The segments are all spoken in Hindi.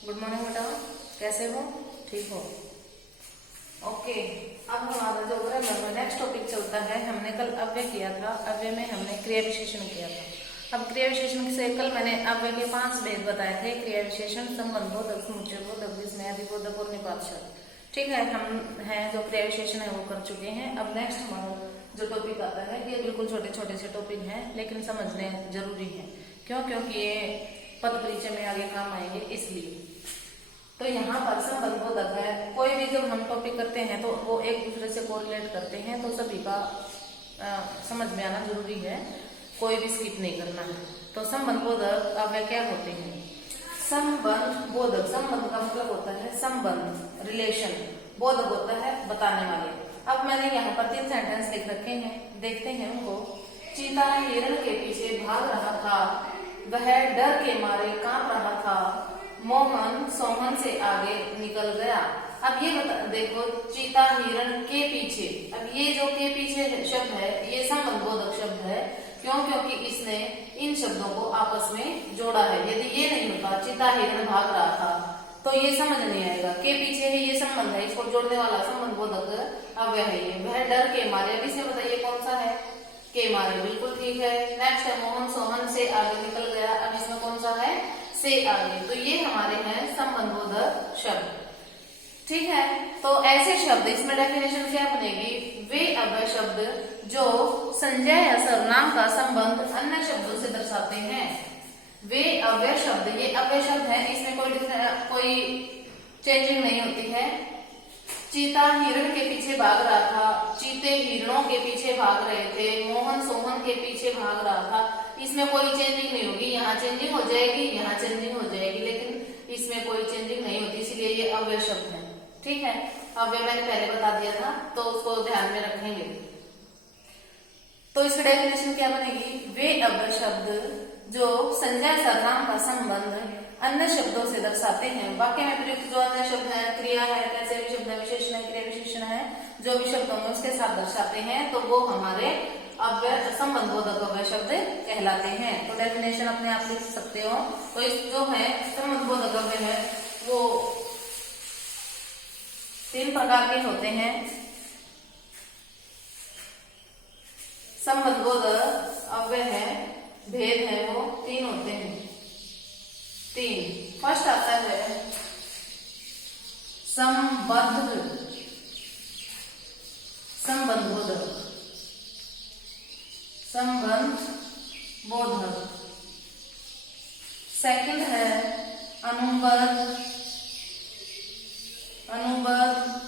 गुड मॉर्निंग बेटा, कैसे हो? ठीक हो? ओके। अब हमारा जो ग्रामर में नेक्स्ट टॉपिक चलता है, हमने कल अव्यय किया था। अव्यय में हमने क्रिया विशेषण किया था। अब क्रिया विशेषण से कल मैंने अव्यय के 5 भेद बताए थे। क्रिया विशेषण, संबंध बोधक, समुच्चय बोधक, विस्मय बोधक और निपात शब्द। ठीक है, हम हैं जो क्रिया विशेषण है वो कर चुके हैं। अब नेक्स्ट हमारा जो टॉपिक आता है, ये बिल्कुल छोटे छोटे से टॉपिक हैं, लेकिन समझने जरूरी है। क्यों? क्योंकि ये पद परिचय में आगे काम आएंगे, इसलिए। तो यहाँ पर संबंध बोधक है। कोई भी जब हम टॉपिक करते हैं तो वो एक दूसरे से कोरिलेट करते हैं, तो सभी का समझ में आना जरूरी है, कोई भी स्किप नहीं करना है। तो संबंध बोधक अव्यय क्या होते हैं? संबंध बोधक, संबंध का मतलब होता है संबंध, रिलेशन। बोधक होता है बताने वाले। अब मैंने यहाँ पर 3 सेंटेंस लिख रखे हैं, देखते हैं उनको। चीता हिरण के पीछे भाग रहा था, वह डर के मारे कांप रहा था, मोहन सोहन से आगे निकल गया। अब ये देखो, चीता हिरण के पीछे। अब ये जो के पीछे शब्द है, ये संबंध बोधक शब्द है। क्यों? क्योंकि इसने इन शब्दों को आपस में जोड़ा है। यदि ये नहीं होता, चीता हिरण भाग रहा था, तो ये समझ नहीं आएगा। के पीछे है, ये संबंध है, इसको जोड़ने वाला संबंध बोधक अव्यय है ये। वह डर के मारे, अब इसमें बताइए कौन सा है? के मारे, बिल्कुल ठीक है। नेक्स्ट है मोहन सोहन से आगे निकल गया। अब इसमें कौन सा है? से आगे। तो ये हमारे हैं संबंध बोधक शब्द। ठीक है, तो ऐसे शब्द, इसमें डेफिनेशन क्या बनेगी? वे अव्यय शब्द जो संज्ञा या सर्वनाम का संबंध अन्य शब्दों से दर्शाते हैं। वे अव्यय शब्द, ये अव्यय शब्द है, इसमें कोई चेंजिंग नहीं होती है। चीता हिरण के पीछे भाग रहा था, चीते हिरणों के पीछे भाग रहे थे, मोहन सोहन के पीछे भाग रहा था। इसमें कोई चेंजिंग नहीं होगी, यहाँ चेंजिंग हो जाएगी, यहाँ चेंजिंग हो जाएगी, लेकिन इसमें कोई चेंजिंग नहीं होती, इसलिए ये अव्यय शब्द है। ठीक है, अव्यय मैंने पहले बता दिया था, तो उसको ध्यान में रखेंगे। तो इसकी डेफिनेशन क्या बनेगी? वे अव्यय शब्द जो संज्ञा सर्वनाम का संबंध अन्य शब्दों से दर्शाते हैं। वाक्य में प्रयुक्त जो अन्य शब्द है, क्रिया है, कैसे भी शब्द है, विशेषण है, क्रिया विशेषण है, जो भी शब्द होंगे उसके साथ दर्शाते हैं, तो वो हमारे अव्यय संबंध बोधक अव्यय शब्द कहलाते हैं। तो डेफिनेशन अपने आप लिख सकते हो। तो इस जो है संबंध बोधक अव्यय है, वो 3 प्रकार के होते हैं। संबंध बोधक अव्यय है, भेद है, वो 3 होते हैं। 3 फर्स्ट आता है संबद्ध, संबंध बोधक, संबंध बोधक। सेकंड है अनुबद्ध, अनुबद्ध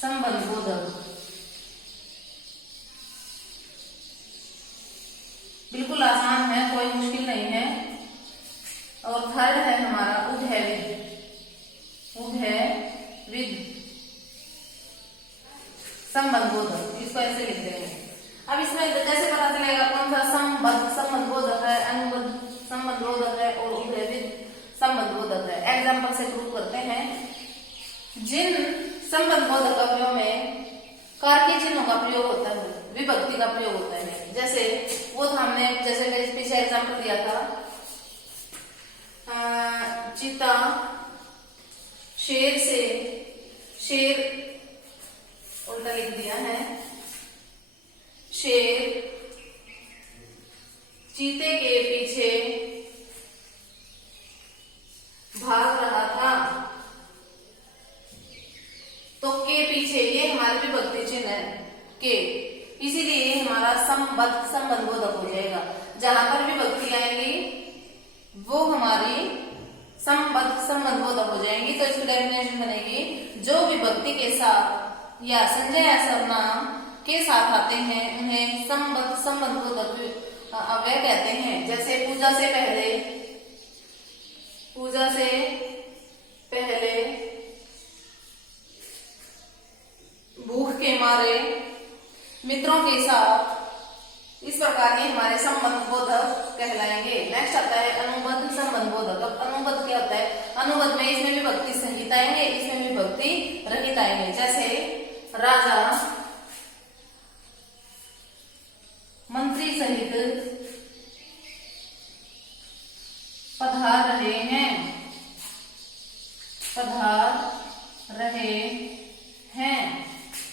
संबंध बोधक। बिल्कुल आसान है, कोई मुश्किल नहीं है। और थर्ड है हमारा उभयविध, उभयविध संबंध बोधक। इसको ऐसे लिखते हैं। अब इसमें कैसे पता चलेगा कौन सा संबद्ध संबंध बोधक है, अनुबद्ध संबंध बोधक है और उभयविध संबंध बोधक है? एग्जाम्पल से प्रूव करते हैं। जिन संबंध बोधक अव्ययों में कारक चिन्हों का प्रयोग होता है, विभक्ति का प्रयोग होता है, जैसे वो हमने जैसे पीछे एग्जाम्पल दिया था, चीता शेर से, शेर उल्टा लिख दिया है, शेर चीते के पीछे भाग रहा था। तो के पीछे, ये हमारे विभक्ति चिन्ह है के, इसीलिए हमारा संबद्ध संबंध बोधक हो जाएगा। जहां पर विभक्ति आएंगी वो हमारी संबद्ध संबंध बोधक हो जाएंगी। तो इसकी डेफिनेशन बनेगी, जो विभक्ति के साथ या संज्ञा या सर्वनाम के साथ आते हैं उन्हें संबद्ध संबंध बोधक अव्यय कहते हैं। जैसे पूजा से पहले, पूजा से पहले, भूख के मारे, मित्रों के साथ, इस प्रकार के हमारे संबंध बोधक कहलाएंगे। नेक्स्ट आता है अनुबद्ध संबंध बोधक। अब अनुबद्ध क्या होता है? अनुबद्ध में इसमें विभक्ति सहित आएंगे, इसमें विभक्ति रहित आएंगे। जैसे राजा मंत्री सहित पधार रहे हैं, पधार रहे हैं।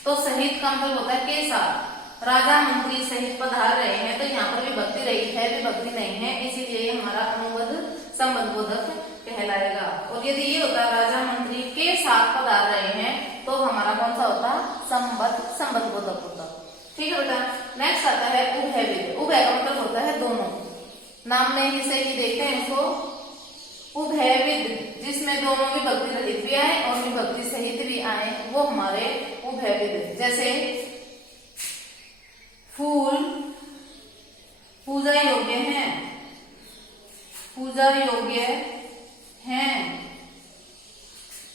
तो सहित का मतलब होता है के साथ। राजा मंत्री सहित पधार रहे हैं, तो यहाँ पर विभक्ति रही है, विभक्ति नहीं है, इसीलिए हमारा अनुबंध संबंध बोधक कहलाएगा। और यदि ये होता राजा मंत्री के साथ पधार रहे हैं, तो हमारा कौन सा होता? संबंध बोधक होता। ठीक है बेटा। नेक्स्ट आता है उभय विध। उभय का मतलब होता है दोनों। नाम में ही से ही देखते हैं इसको, उभय विध, जिसमें दोनों विभक्ति रहित भी आए और विभक्ति सहित भी आए, वो हमारे उभय विध। जैसे फूल पूजा योग्य हैं, पूजा योग्य हैं,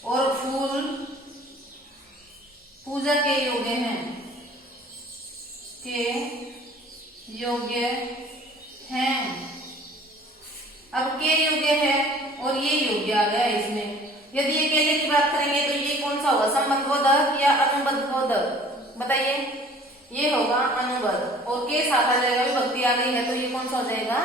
और फूल पूजा के योग्य हैं, के योग्य हैं। अब के योग्य है और ये योग्य आ गया इसमें। यदि ये केले की बात करेंगे तो ये कौन सा होगा? संबंध बोधक या अनुबंध बोधक? बताइए। ये होगा अनुबंध, और के साथ आ जाएगा, विभक्ति आ गई है, तो ये कौन सा हो जाएगा?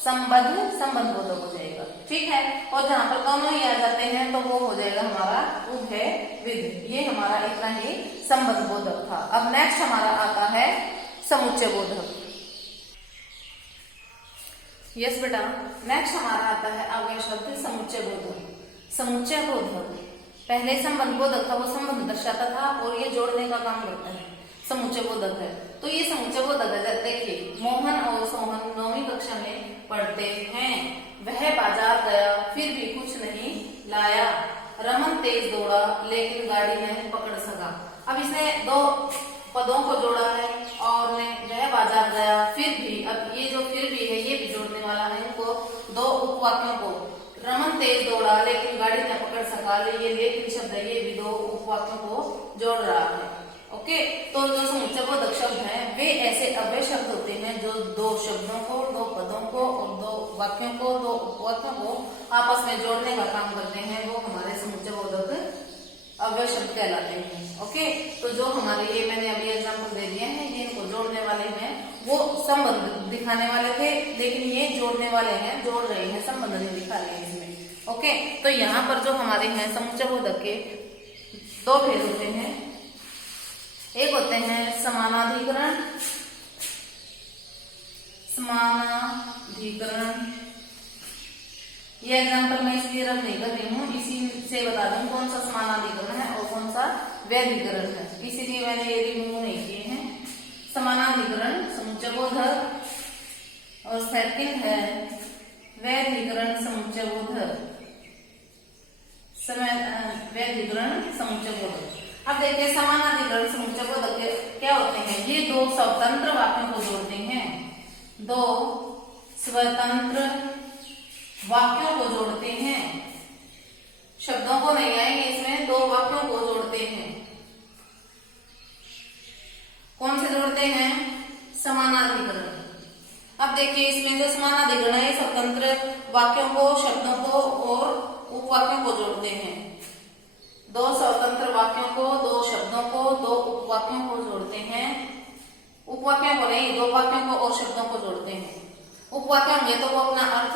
संबंध बोधक हो जाएगा। ठीक है। और जहां पर दोनों ही आ जाते हैं तो वो हो जाएगा हमारा उभय विध। ये हमारा इतना ही संबंध बोधक था। अब नेक्स्ट हमारा आता है समुच्चय बोधक। यस बेटा। नेक्स्ट हमारा आता है अव्यय शब्द समुच्चय बोधक। समुच्चय बोधक पहले संबंध बोधक था, वो संबंध दर्शाता था, और ये जोड़ने का काम करता है, समुच्चय बोधक है। तो ये समुच्चय बोधक है। देखिए, मोहन और सोहन 9वीं कक्षा में पढ़ते हैं। वह बाजार गया फिर भी कुछ नहीं लाया। रमन तेज दौड़ा लेकिन गाड़ी नहीं पकड़ सका। अब इसने दो पदों को जोड़ा है और वह बाजार गया फिर भी। अब ये जो फिर भी है ये भी जोड़ने वाला है। इनको दो उपवाक्यों को, रमन तेज दौड़ा लेकिन गाड़ी न पकड़ सका, ये लेकिन शब्द है, ये भी दो उपवाक्यों को जोड़ रहा है। ओके। तो जो समुच्चय बोधक शब्द हैं वे ऐसे अव्यय शब्द होते हैं जो दो शब्दों को, दो पदों को और दो वाक्यों को, दो उपवाक्यों को आपस में जोड़ने का काम करते हैं। वो हमारे समुच्चय बोधक अव्यय शब्द कहलाते हैं। ओके। तो जो हमारे ये मैंने अभी एग्जाम्पल दे दिए हैं, ये इनको जोड़ने वाले हैं। वो संबंध दिखाने वाले थे, लेकिन ये जोड़ने वाले हैं, जोड़ रहे हैं, संबंध नहीं दिखा रहे हैं इसमें। ओके। तो यहाँ पर जो हमारे हैं समुच्चय बोधक के दो भेद होते हैं। एक होते हैं समानाधिकरण, ये एग्जाम्पल मैं इसलिए रब नहीं कर रही हूँ, इसी से बता दूं कौन सा समानाधिकरण है और कौन सा व्यधिकरण है, इसीलिए मैंने ये रिमूव नहीं किए हैं। समानाधिकरण समुच्चय बोधक, और सेकंड है व्यधिकरण समुच्चय बोधक, व्यधिकरण समुच्चय बोधक। अब देखिए, समानाधिकरण समुच्चय बोधक क्या होते हैं? ये दो स्वतंत्र वाक्यों को जोड़ते हैं, दो स्वतंत्र वाक्यों को जोड़ते हैं। शब्दों को नहीं आएंगे इसमें, दो वाक्यों को जोड़ते हैं। कौन से जोड़ते हैं? समानाधिकरण। अब देखिए, इसमें जो समानाधिकरण है स्वतंत्र वाक्यों को, शब्दों को और उपवाक्यों को जोड़ते हैं। दो स्वतंत्र वाक्यों को, दो शब्दों को, दो उपवाक्यों को जोड़ते हैं। उपवाक्यों को नहीं, दो वाक्यों को और शब्दों को जोड़ते हैं। उपवाक्य होंगे तो वो अपना अर्थ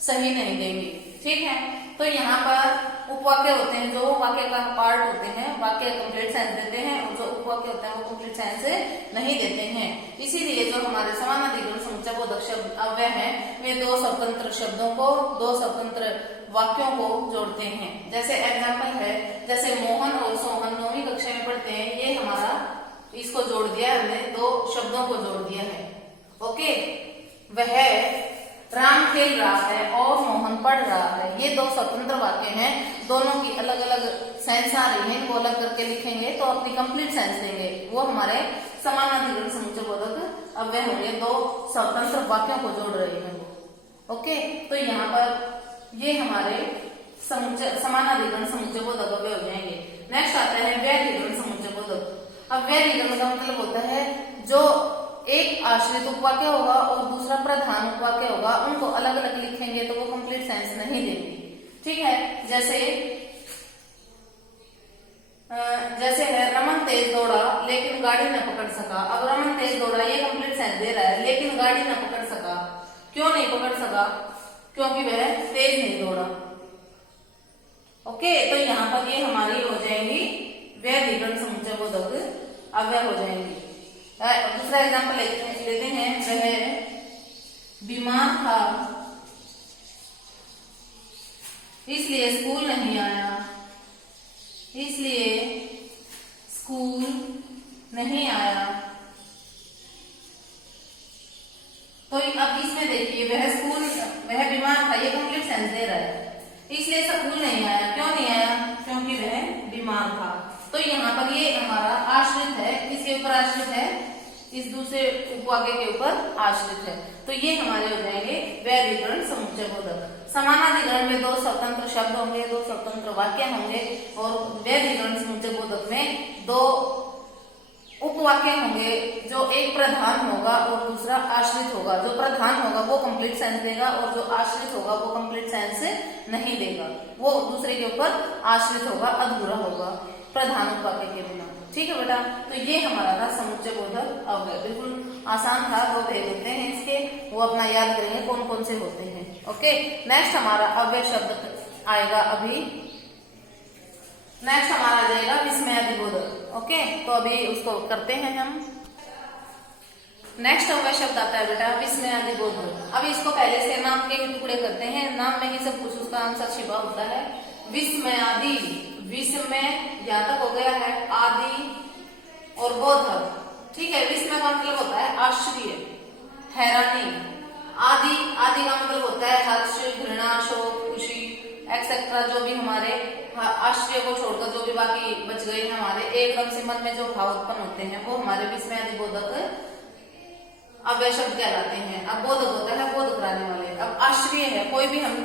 सही नहीं देंगे। ठीक है। तो यहाँ पर उपवाक्य होते हैं जो वाक्य का पार्ट होते हैं, वाक्य कंप्लीट सेंस देते हैं, और जो उपवाक्य होते हैं वो कंप्लीट सेंस नहीं देते हैं। इसीलिए जो हमारे समानाधिकरण समुच्चय बोधक शब्द अव्यय हैं, वे दो स्वतंत्र शब्दों को, दो स्वतंत्र वाक्यों को जोड़ते हैं। जैसे एग्जाम्पल है, जैसे मोहन और सोहन 9वीं कक्षा में पढ़ते हैं, ये हमारा इसको जोड़ दिया है हमने, दो शब्दों को जोड़ दिया है। ओके। वह राम खेल रहा है और मोहन पढ़ रहा है, ये दो स्वतंत्र वाक्य हैं, दोनों की अलग अलग सेंस आ रही है, इनको अलग करके लिखेंगे तो अपनी कंप्लीट सेंस देंगे। वो हमारे समानाधिकरण समुच्चय बोधक अव्यय होंगे, दो स्वतंत्र वाक्यों को जोड़ रहे हैं वो। ओके। तो यहाँ पर ये हमारे समानाधिकरण समुच्चय बोधक अव्यय हो जाएंगे। नेक्स्ट आता है व्यधिकरण समुच्चय बोधक। अब व्यधिकरण का मतलब होता है जो एक आश्रित उपवाक्य होगा और दूसरा प्रधान उपवाक्य होगा, उनको अलग अलग लिखेंगे तो वो कंप्लीट सेंस नहीं देंगे। ठीक है। जैसे है रमन तेज दौड़ा लेकिन गाड़ी न पकड़ सका। अब रमन तेज दौड़ा ये कंप्लीट सेंस दे रहा है, लेकिन गाड़ी न पकड़ सका। क्यों नहीं पकड़ सका? क्योंकि वह तेज नहीं दौड़ा। ओके, तो यहाँ पर ये हमारी हो जाएंगी व्यधिकरण समुच्चय बोधक अव्यय हो जाएंगी। दूसरा एग्जाम्पल लेते हैं, वह बीमार था इसलिए स्कूल नहीं आया, इसलिए स्कूल नहीं आया। तो अब इसमें देखिए, वह बीमार था, ये कंप्लीट सेंस दे रहा है, इसलिए स्कूल नहीं आया। क्यों नहीं आया? क्योंकि वह बीमार था। तो यहाँ पर ये हमारा आश्रित है, किसके ऊपर आश्रित है? इस दूसरे उपवाक्य के ऊपर आश्रित है। तो ये हमारे हो जाएंगे व्यधिकरण समुच्चय बोधक। समानाधिकरण में दो स्वतंत्र शब्द होंगे, दो स्वतंत्र वाक्य होंगे, और व्यधिकरण समुच्चय बोधक में दो उपवाक्य होंगे, जो एक प्रधान होगा और दूसरा आश्रित होगा। जो प्रधान होगा वो कंप्लीट सेंस देगा और जो आश्रित होगा वो कंप्लीट सेंस नहीं देगा, वो दूसरे के ऊपर आश्रित होगा, अधूरा होगा प्रधान उपवाक्य के बिना। ठीक है बेटा, तो ये हमारा था समुच्चय बोधक अव्यय। बिल्कुल आसान था, दो भेद होते हैं इसके, वो अपना याद करेंगे कौन कौन से होते हैं। ओके, नेक्स्ट हमारा अव्यय शब्द आएगा अभी। नेक्स्ट हमारा आ जाएगा विस्मयादिबोधक। ओके, तो अभी उसको करते हैं हम। नेक्स्ट अव्यय शब्द आता है बेटा विस्मयादिबोधक। अब इसको पहले से नाम के ही टुकड़े करते हैं, नाम में ही सब कुछ उसका आंसर छिपा होता है। विस्मयादि, विस्मय यहाँ तक हो गया है, आदि और बोधक। ठीक है, विस्मय का मतलब होता है आश्चर्य, हैरानी। आदि का मतलब होता है हर्ष, घृणा, शोक, खुशी एक्सेट्रा, जो भी हमारे आश्चर्य को छोड़कर जो भी बाकी बच गए हमारे एकदम से मन में जो भाव उत्पन्न होते हैं, वो हमारे विस्मयादिबोधक अव्यय शब्द कहलाते हैं। अब बोधक होता है बोध कराने वाले। अब आश्चर्य है, कोई भी हम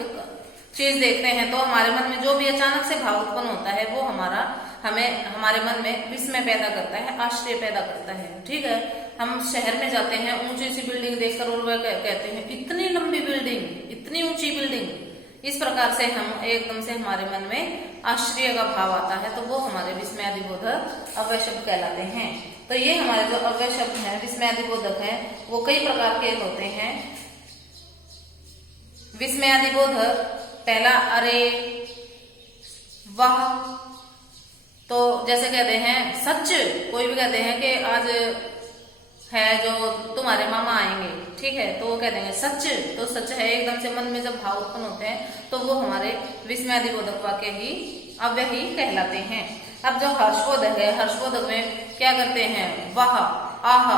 चीज देखते हैं तो हमारे मन में जो भी अचानक से भाव उत्पन्न होता है वो हमारे मन में विस्मय पैदा करता है, आश्चर्य पैदा करता है। ठीक है, हम शहर में जाते हैं, ऊंची सी बिल्डिंग देखकर और वह कहते हैं इतनी लंबी बिल्डिंग, इतनी ऊंची बिल्डिंग। इस प्रकार से हम एकदम से हमारे मन में आश्चर्य का भाव आता है, तो वो हमारे विस्मयादिबोधक अव्यय शब्द कहलाते हैं। तो ये हमारे जो अव्यय शब्द हैं विस्मयादिबोधक हैं, वो कई प्रकार के होते हैं। विस्मयादिबोधक पहला अरे, वाह, तो जैसे कहते हैं सच, कोई भी कहते हैं कि आज है जो तुम्हारे मामा आएंगे, ठीक है, तो वो कह देंगे सच, तो सच है। एकदम से मन में जब भाव उत्पन्न होते हैं तो वो हमारे विस्मयादिबोधक वाक्य ही अव्यय ही कहलाते हैं। अब जो हर्षबोधक है, हर्षबोधक में क्या करते हैं? वाह, आह,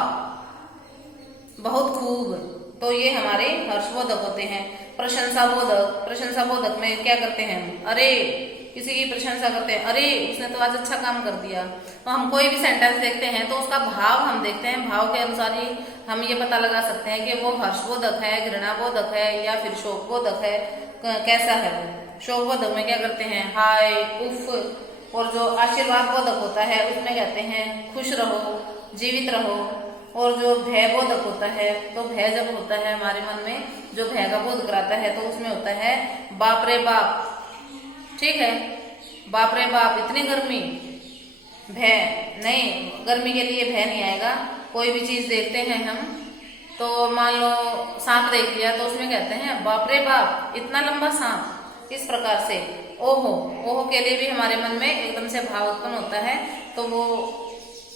बहुत खूब, तो ये हमारे हर्षबोधक होते हैं। प्रशंसा बोधक में क्या करते हैं? अरे, किसी की प्रशंसा करते हैं, अरे उसने तो आज अच्छा काम कर दिया। तो हम कोई भी सेंटेंस देखते हैं तो उसका भाव हम देखते हैं, भाव के अनुसार ही हम ये पता लगा सकते हैं कि वो हर्षबोधक है, घृणाबोधक है या फिर शोकबोधक है, कैसा है वो। शोकबोधक में क्या करते हैं? हाय, उफ। और जो आशीर्वाद बोधक होता है उसमें कहते हैं खुश रहो, जीवित रहो। और जो भय बोधक होता है, तो भय जब होता है हमारे मन में, जो भय का बोध कराता है, तो उसमें होता है बाप रे बाप। ठीक है, बाप रे बाप, इतनी गर्मी, भय नहीं, गर्मी के लिए भय नहीं आएगा। कोई भी चीज देखते हैं हम, तो मान लो सांप देख लिया तो उसमें कहते हैं बाप रे बाप, इतना लंबा सांप। इस प्रकार से ओहो के लिए भी हमारे मन में एकदम से भाव उत्पन्न होता है, तो वो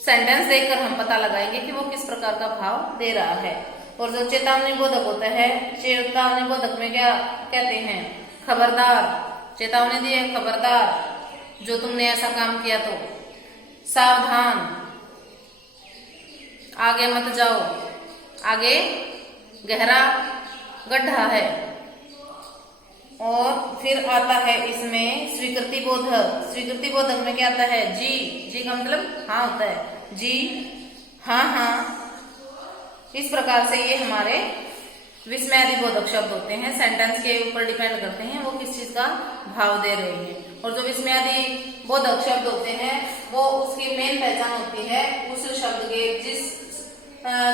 सेंटेंस देखकर हम पता लगाएंगे कि वो किस प्रकार का भाव दे रहा है। और जो चेतावनी बोधक होता है, चेतावनी बोधक में क्या कहते हैं? खबरदार, चेतावनी दी है, खबरदार जो तुमने ऐसा काम किया तो सावधान, आगे मत जाओ, आगे गहरा गड्ढा है। और फिर आता है इसमें स्वीकृति बोधक। स्वीकृति बोधक में क्या आता है? जी का मतलब हाँ होता है, जी हाँ। इस प्रकार से ये हमारे विस्मयादिबोधक शब्द होते हैं, सेंटेंस के ऊपर डिपेंड करते हैं वो किस चीज का भाव दे रहे हैं। और जो विस्मयादिबोधक शब्द होते हैं वो उसकी मेन पहचान होती है उस शब्द के, जिस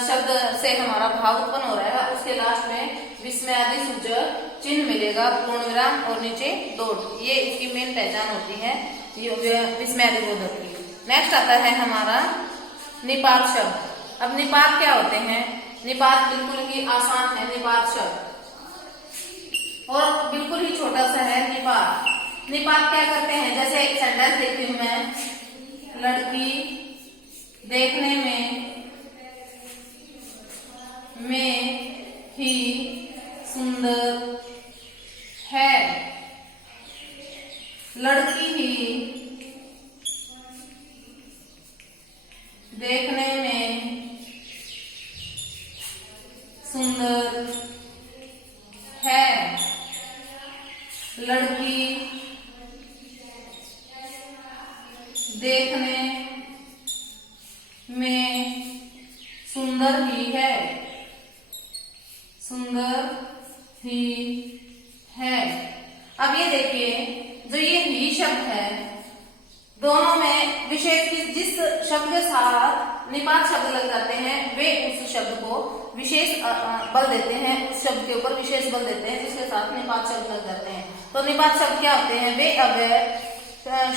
शब्द से हमारा भाव उत्पन्न हो रहा है उसके लास्ट में विस्मयादि सूचक चिन्ह मिलेगा, पूर्ण विराम और नीचे डॉट। ये इसकी मेन पहचान होती है विस्मयादिबोधक की। नेक्स्ट आता है हमारा निपात शब्द। अब निपात क्या होते हैं? निपात बिल्कुल ही आसान है, निपात शब्द, और बिल्कुल ही छोटा सा है निपात। निपात क्या करते हैं, जैसे एक सेंटेंस देखती हूं मैं, लड़की देखने में ही सुंदर है, लड़की ही देखने में सुंदर है, लड़की देखने में सुंदर ही है, सुंदर ही है। अब ये देखिए, जो ये ही शब्द है, दोनों में विशेष जिस शब्द के साथ निपात शब्द लग जाते हैं वे उस शब्द को विशेष बल देते हैं, उस शब्द के ऊपर विशेष बल देते हैं जिसके साथ निपात शब्द लग जाते हैं। तो निपात शब्द क्या होते हैं, वे अव्यय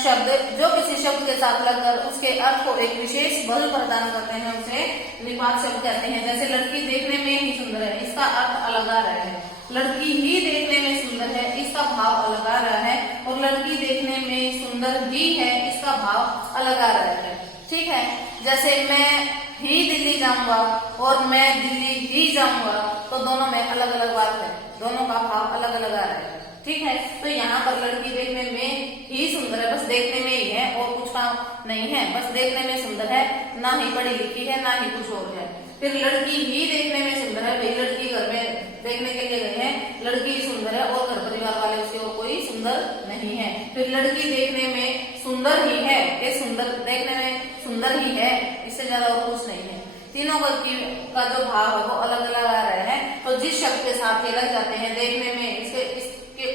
शब्द जो किसी शब्द के साथ लगकर उसके अर्थ को एक विशेष बल प्रदान करते हैं, उसे निपात शब्द कहते हैं। जैसे लड़की देखने में ही सुंदर है, इसका अर्थ अलग आ रहा है, लड़की ही देखने में सुंदर है, इसका भाव अलग आ रहा है, और लड़की देखने में सुंदर ही है, इसका भाव अलग आ रहा है। ठीक है, जैसे मैं ही दिल्ली जाऊंगा और मैं दिल्ली ही जाऊंगा, तो दोनों में अलग अलग बात है, दोनों का भाव अलग अलग आ रहा है। ठीक है, तो यहाँ पर लड़की देखने में ही सुंदर है, बस देखने में ही है और कुछ काम नहीं है, बस देखने में सुंदर है, ना ही पढ़ी लिखी है ना ही कुछ और है। फिर लड़की ही देखने में सुंदर है, भाई लड़की घर में देखने के लिए गए हैं, लड़की ही सुंदर है और घर परिवार वाले उसके और कोई सुंदर नहीं है। फिर लड़की देखने में सुंदर ही है, ये सुंदर देखने में सुंदर ही है, इससे ज्यादा और कुछ नहीं है। तीनों का जो भाव है वो अलग अलग आ रहे हैं। तो जिस शब्द के साथ ये लग जाते हैं, देखने में इसके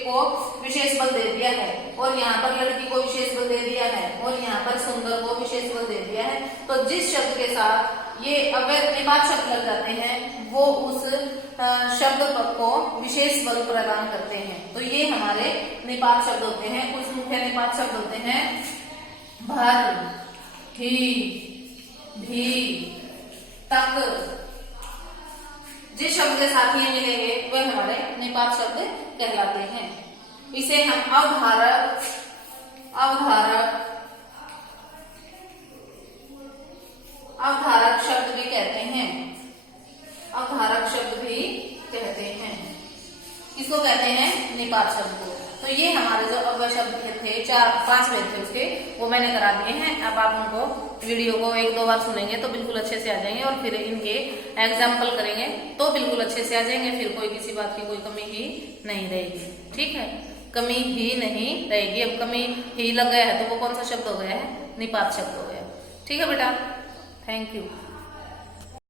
को विशेष बल दे दिया है, और यहाँ पर लड़की को विशेष बल दे दिया है, और यहाँ पर सुंदर को विशेष बल दे दिया है। तो जिस शब्द के साथ ये अव्यय निपात शब्द लग जाते हैं वो उस शब्द को विशेष बल प्रदान करते हैं। तो ये हमारे निपात शब्द होते हैं। कुछ मुख्य निपात शब्द होते हैं, भर, ही, भी, तक। जिस शब्द के साथ ये मिलेंगे वे हमारे निपात शब्द कहलाते हैं। इसे हम अवधारक शब्द भी कहते हैं, अवधारक शब्द भी कहते हैं। किसको कहते हैं, निपात शब्द को। तो ये हमारे जो अव्यय शब्द थे 4-5 वेद थे उसके, वो मैंने करा दिए हैं। अब आप उनको वीडियो को 1-2 बार सुनेंगे तो बिल्कुल अच्छे से आ जाएंगे, और फिर इनके एग्जाम्पल करेंगे तो बिल्कुल अच्छे से आ जाएंगे। फिर कोई किसी बात की कोई कमी ही नहीं रहेगी। ठीक है, कमी ही नहीं रहेगी। अब कमी ही लग गया है तो वो कौन सा शब्द हो गया है, निपात शब्द हो गया। ठीक है बेटा, थैंक यू।